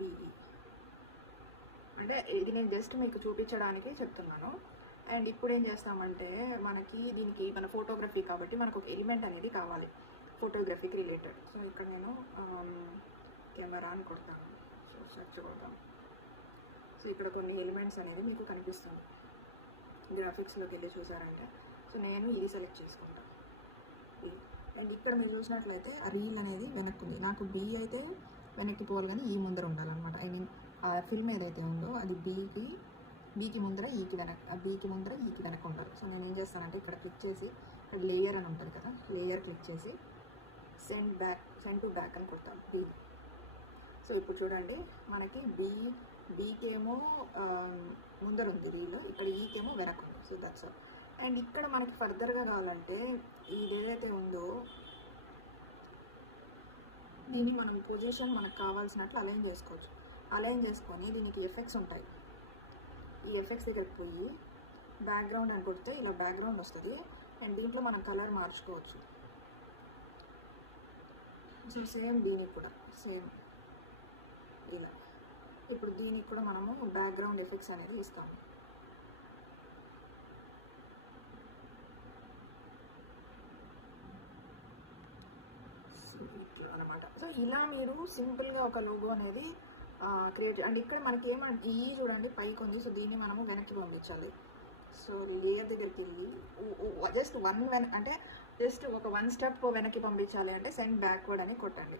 BE అంటే ఇది నేను జస్ట్ మీకు చూపించడానికి చెప్తున్నాను. అండ్ ఇప్పుడు ఏం చేస్తామంటే మనకి దీనికి మన ఫోటోగ్రఫీ కాబట్టి మనకు ఒక ఎలిమెంట్ అనేది కావాలి ఫోటోగ్రఫీకి రిలేటెడ్. సో ఇక్కడ నేను కెమెరా అని కొడతాను. సో సెర్చ్ కొడతాను. సో ఇక్కడ కొన్ని ఎలిమెంట్స్ అనేది మీకు కనిపిస్తుంది. గ్రాఫిక్స్లోకి వెళ్ళి చూసారంటే సో నేను ఇది సెలెక్ట్ చేసుకుంటాను. అండ్ ఇక్కడ మీరు చూసినట్లయితే ఆ రీల్ అనేది వెనక్కుంది. నాకు బి అయితే వెనక్కి పోవాలి కానీ ఈ ముందర ఉండాలన్నమాట. ఐ మీన్ ఆ ఫిల్మ్ ఏదైతే ఉందో అది బీకి ముందర ఈకి వెనక, బీకి ముందర ఈకి వెనక ఉండాలి. సో నేను ఏం చేస్తానంటే ఇక్కడ క్లిక్ చేసి ఇక్కడ లేయర్ అని ఉంటుంది కదా, లేయర్ క్లిక్ చేసి సెండ్ టు బ్యాక్ అని కొడతాను బీ. సో ఇప్పుడు చూడండి మనకి బీకేమో ముందర ఉంది రీల్, ఇక్కడ ఈకేమో వెనక ఉంది. So that's all. అండ్ ఇక్కడ మనకి ఫర్దర్గా కావాలంటే ఇది ఏదైతే ఉందో దీన్ని మనం పొజిషన్ మనకు కావాల్సినట్లు అలైన్ చేసుకోవచ్చు. అలైన్ చేసుకొని దీనికి ఎఫెక్ట్స్ ఉంటాయి. ఈ ఎఫెక్ట్స్ దగ్గరికి పోయి బ్యాక్గ్రౌండ్ అని కొడితే ఇలా బ్యాక్గ్రౌండ్ వస్తుంది. అండ్ దీంట్లో మనం కలర్ మార్చుకోవచ్చు. సో సేమ్ దీనికి కూడా సేమ్ ఇలా. ఇప్పుడు దీనికి కూడా మనము బ్యాక్గ్రౌండ్ ఎఫెక్ట్స్ అనేది ఇస్తాము. అనమాట. సో ఇలా మీరు సింపుల్గా ఒక లోగో అనేది క్రియేట్. అండ్ ఇక్కడ మనకి ఏమంటే ఈ చూడండి పైకి ఉంది. సో దీన్ని మనము వెనక్కి పంపించాలి. సో లేయర్ దగ్గరికి వెళ్ళి జస్ట్ అంటే జస్ట్ ఒక 1 స్టెప్ వెనక్కి పంపించాలి అంటే సెండ్ బ్యాక్వర్డ్ అని కొట్టండి.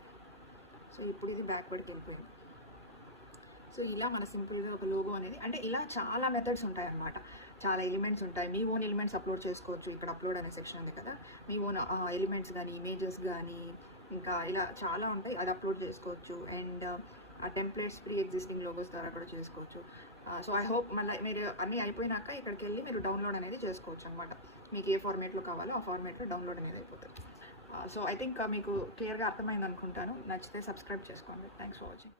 సో ఇప్పుడు ఇది బ్యాక్వర్డ్కి వెళ్ళిపోయింది. సో ఇలా మన సింపుల్గా ఒక లోగో అనేది, అంటే ఇలా చాలా మెథడ్స్ ఉంటాయన్నమాట, చాలా ఎలిమెంట్స్ ఉంటాయి. మీ ఓన్ ఎలిమెంట్స్ అప్లోడ్ చేసుకోవచ్చు. ఇక్కడ అప్లోడ్ అనే సెక్షన్ ఉంది కదా, మీ ఓన్ ఎలిమెంట్స్ కానీ ఇమేజెస్ కానీ ఇంకా ఇలా చాలా ఉంటాయి, అది అప్లోడ్ చేసుకోవచ్చు. అండ్ ఆ టెంప్లెట్స్ ప్రీ ఎగ్జిస్టింగ్ లోగోస్ ద్వారా కూడా చేసుకోవచ్చు. సో ఐ హోప్ మళ్ళీ మీరు అన్నీ అయిపోయినాక ఇక్కడికి వెళ్ళి మీరు డౌన్లోడ్ అనేది చేసుకోవచ్చు అనమాట. మీకు ఏ ఫార్మేట్లో కావాలో ఆ ఫార్మేట్లో డౌన్లోడ్ అనేది అయిపోతుంది. సో ఐ థింక్ మీకు క్లియర్గా అర్థమైంది అనుకుంటాను. నచ్చితే సబ్స్క్రైబ్ చేసుకోండి. Thanks for watching.